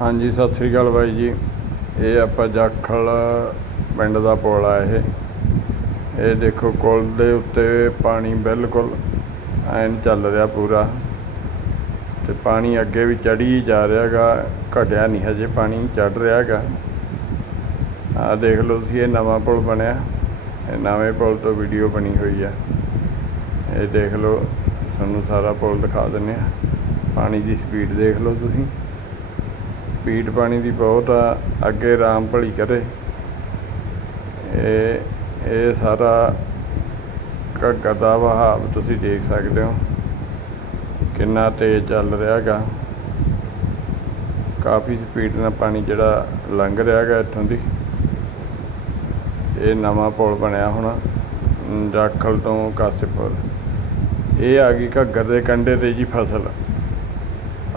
ਹਾਂਜੀ, ਸਤਿ ਸ੍ਰੀ ਅਕਾਲ ਬਾਈ ਜੀ। ਇਹ ਆਪਾਂ ਜਾਖਲ ਪਿੰਡ ਦਾ ਪੁਲ ਆ ਇਹ। ਇਹ ਦੇਖੋ, ਪੁਲ ਦੇ ਉੱਤੇ ਪਾਣੀ ਬਿਲਕੁਲ ਐਨ ਚੱਲ ਰਿਹਾ ਪੂਰਾ। ਤੇ ਪਾਣੀ ਅੱਗੇ ਵੀ ਚੜੀ ਜਾ ਰਿਹਾ ਗਾ ਘਟਿਆ ਨਹੀਂ ਹਜੇ ਪਾਣੀ ਚੜ ਰਿਹਾ ਗਾ ਆ ਦੇਖ ਲਓ ਤੁਸੀਂ, ਇਹ ਨਵਾਂ ਪੁਲ ਬਣਿਆ। ਇਹ ਨਵੇਂ ਪੁਲ ਤੋਂ ਵੀਡੀਓ ਬਣੀ ਹੋਈ ਆ। ਇਹ ਦੇਖ ਲਓ, ਤੁਹਾਨੂੰ ਸਾਰਾ ਪੁਲ ਦਿਖਾ ਦਿੰਨੇ ਆ। ਪਾਣੀ ਦੀ ਸਪੀਡ ਦੇਖ ਲਓ ਤੁਸੀਂ। ਸਪੀਡ ਪਾਣੀ ਦੀ ਬਹੁਤ ਆ, ਅੱਗੇ ਰਾਮ ਭਲੀ ਕਰੇ। ਇਹ ਇਹ ਸਾਰਾ ਘੱਗਰ ਦਾ ਵਹਾਅ ਤੁਸੀਂ ਦੇਖ ਸਕਦੇ ਹੋ। ਕਿੰਨਾ ਤੇਜ਼ ਚੱਲ ਰਿਹਾ ਗਾ ਕਾਫੀ ਸਪੀਡ ਨਾਲ ਪਾਣੀ ਜਿਹੜਾ ਲੰਘ ਰਿਹਾ ਗਾ ਇੱਥੋਂ ਦੀ। ਇਹ ਨਵਾਂ ਪੁਲ ਬਣਿਆ ਹੁਣ ਜਾਖਲ ਤੋਂ ਕਾਸੀਪੁਰ। ਇਹ ਆ ਗਈ ਘੱਗਰ ਦੇ ਕੰਢੇ ਤੇ ਜੀ ਫਸਲ।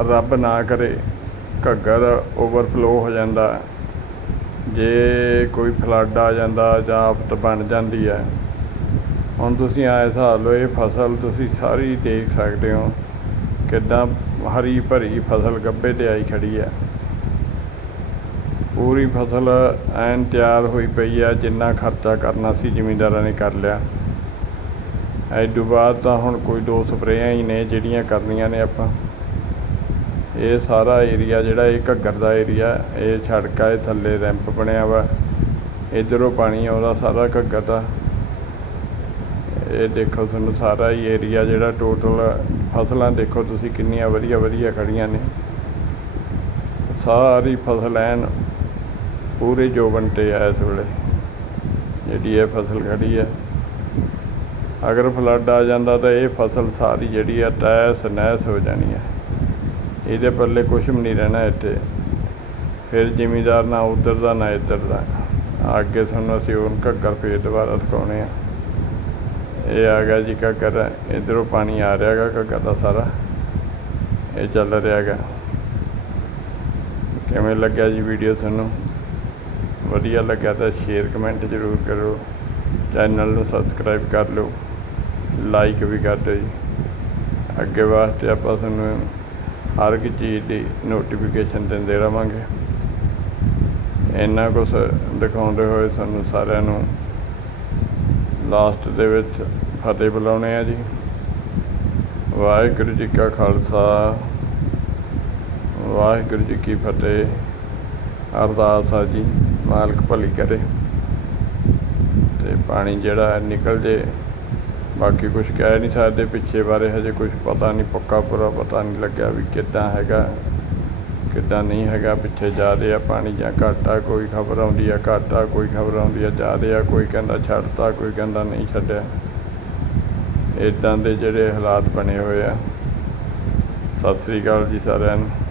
ਰੱਬ ਨਾ ਕਰੇ। ਘੱਗਰ ਓਵਰਫਲੋ ਹੋ ਜਾਂਦਾ ਜੇ ਕੋਈ ਫਲੱਡ ਆ ਜਾਂਦਾ ਜਾਂ ਆਫਤ ਬਣ ਜਾਂਦੀ ਹੈ, ਹੁਣ ਤੁਸੀਂ ਆਏ ਹਿਸਾਬ ਲਓ, ਇਹ ਫਸਲ ਤੁਸੀਂ ਸਾਰੀ ਦੇਖ ਸਕਦੇ ਹੋ ਕਿੱਦਾਂ ਹਰੀ ਭਰੀ ਫਸਲ ਗੱਬੇ ਤੇ ਆਈ ਖੜੀ ਹੈ। ਪੂਰੀ ਫਸਲ ਐਨ ਤਿਆਰ ਹੋਈ ਪਈ ਆ ਜਿੰਨਾ ਖਰਚਾ ਕਰਨਾ ਸੀ ਜ਼ਿਮੀਂਦਾਰਾਂ ਨੇ ਕਰ ਲਿਆ। ਐਦੋਂ ਬਾਅਦ ਤਾਂ ਹੁਣ ਕੋਈ ਦੋ ਸਪਰੇਆਂ ਹੀ ਨੇ ਜਿਹੜੀਆਂ ਕਰਨੀਆਂ ਨੇ ਆਪਾਂ। ਇਹ ਸਾਰਾ ਏਰੀਆ ਜਿਹੜਾ ਇਹ ਘੱਗਰ ਦਾ ਏਰੀਆ ਇਹ ਸੜਕ ਆ, ਇਹ ਥੱਲੇ ਰੈਂਪ ਬਣਿਆ ਵਾ। ਇਧਰੋਂ ਪਾਣੀ ਆਉਂਦਾ ਸਾਰਾ ਘੱਗਰ ਦਾ। ਇਹ ਦੇਖੋ ਤੁਹਾਨੂੰ ਸਾਰਾ ਹੀ ਏਰੀਆ ਜਿਹੜਾ ਟੋਟਲ ਫਸਲਾਂ ਦੇਖੋ ਤੁਸੀਂ ਕਿੰਨੀਆਂ ਵਧੀਆ ਵਧੀਆ ਖੜੀਆਂ ਨੇ। ਸਾਰੀ ਫਸਲ ਐਨ ਪੂਰੇ ਜੋਬਨ ਤੇ ਆ ਇਸ ਵੇਲੇ, ਜਿਹੜੀ ਇਹ ਫਸਲ ਖੜੀ ਹੈ ਅਗਰ ਫਲੱਡ ਆ ਜਾਂਦਾ ਤਾਂ ਇਹ ਫਸਲ ਸਾਰੀ ਜਿਹੜੀ ਆ ਤੈਸ ਨਹਿਸ ਹੋ ਜਾਣੀ ਹੈ ਇਹਦੇ ਪੱਲੇ ਕੁਝ ਵੀ ਨਹੀਂ ਰਹਿਣਾ ਇੱਥੇ। ਫਿਰ ਜ਼ਿਮੀਦਾਰ ਨਾ ਉਧਰ ਦਾ ਨਾ ਇੱਧਰ ਦਾ ਅੱਗੇ ਤੁਹਾਨੂੰ ਅਸੀਂ ਉਹ ਘੱਗਰ ਫੇਰ ਦੁਬਾਰਾ ਸਿਖਾਉਣੇ ਆ। ਇਹ ਆ ਗਿਆ ਜੀ ਘੱਗਰ। ਇਧਰੋਂ ਪਾਣੀ ਆ ਰਿਹਾ ਗਾ ਘੱਗਰ ਦਾ ਸਾਰਾ। ਇਹ ਚੱਲ ਰਿਹਾ ਗਾ ਕਿਵੇਂ ਲੱਗਿਆ ਜੀ ਵੀਡੀਓ ਤੁਹਾਨੂੰ? ਵਧੀਆ ਲੱਗਿਆ ਤਾਂ ਸ਼ੇਅਰ ਕਮੈਂਟ ਜ਼ਰੂਰ ਕਰੋ ਚੈਨਲ ਨੂੰ ਸਬਸਕ੍ਰਾਈਬ ਕਰ ਲਓ। ਲਾਈਕ ਵੀ ਕਰ ਦਿਓ ਜੀ। ਅੱਗੇ ਵਾਸਤੇ ਆਪਾਂ ਤੁਹਾਨੂੰ ਹਰ ਇੱਕ ਚੀਜ਼ ਦੀ ਨੋਟੀਫਿਕੇਸ਼ਨ ਦਿੰਦੇ ਰਵਾਂਗੇ। ਇੰਨਾ ਕੁਛ ਦਿਖਾਉਂਦੇ ਹੋਏ ਸਾਨੂੰ ਸਾਰਿਆਂ ਨੂੰ ਲਾਸਟ ਦੇ ਵਿੱਚ ਫਤਿਹ ਬੁਲਾਉਣੇ ਆ ਜੀ। ਵਾਹਿਗੁਰੂ ਜੀ ਕਾ ਖਾਲਸਾ, ਵਾਹਿਗੁਰੂ ਜੀ ਕੀ ਫਤਿਹ। ਅਰਦਾਸ ਆ ਜੀ, ਮਾਲਕ ਭਲੀ ਕਰੇ। ਤੇ ਪਾਣੀ ਜਿਹੜਾ ਨਿਕਲ ਜੇ ਬਾਕੀ ਕੁਝ ਕਹਿ ਨਹੀਂ ਸਕਦੇ ਪਿੱਛੇ ਬਾਰੇ, ਹਜੇ ਕੁਝ ਪਤਾ ਨਹੀਂ, ਪੱਕਾ ਪੂਰਾ ਪਤਾ ਨਹੀਂ ਲੱਗਿਆ ਵੀ ਕਿੱਦਾਂ ਹੈਗਾ, ਕਿੱਦਾਂ ਨਹੀਂ ਹੈਗਾ, ਪਿੱਛੇ ਜ਼ਿਆਦੇ ਆ ਪਾਣੀ ਜਾਂ ਘੱਟ ਆ, ਕੋਈ ਖਬਰ ਆਉਂਦੀ ਆ ਘੱਟ ਆ, ਕੋਈ ਖਬਰ ਆਉਂਦੀ ਆ ਜ਼ਿਆਦੇ ਆ, ਕੋਈ ਕਹਿੰਦਾ ਛੱਡਤਾ, ਕੋਈ ਕਹਿੰਦਾ ਨਹੀਂ ਛੱਡਿਆ। ਇਦਾਂ ਦੇ ਜਿਹੜੇ ਹਾਲਾਤ ਬਣੇ ਹੋਏ ਆ। ਸਤਿ ਸ੍ਰੀ ਅਕਾਲ ਜੀ ਸਾਰਿਆਂ ਨੂੰ।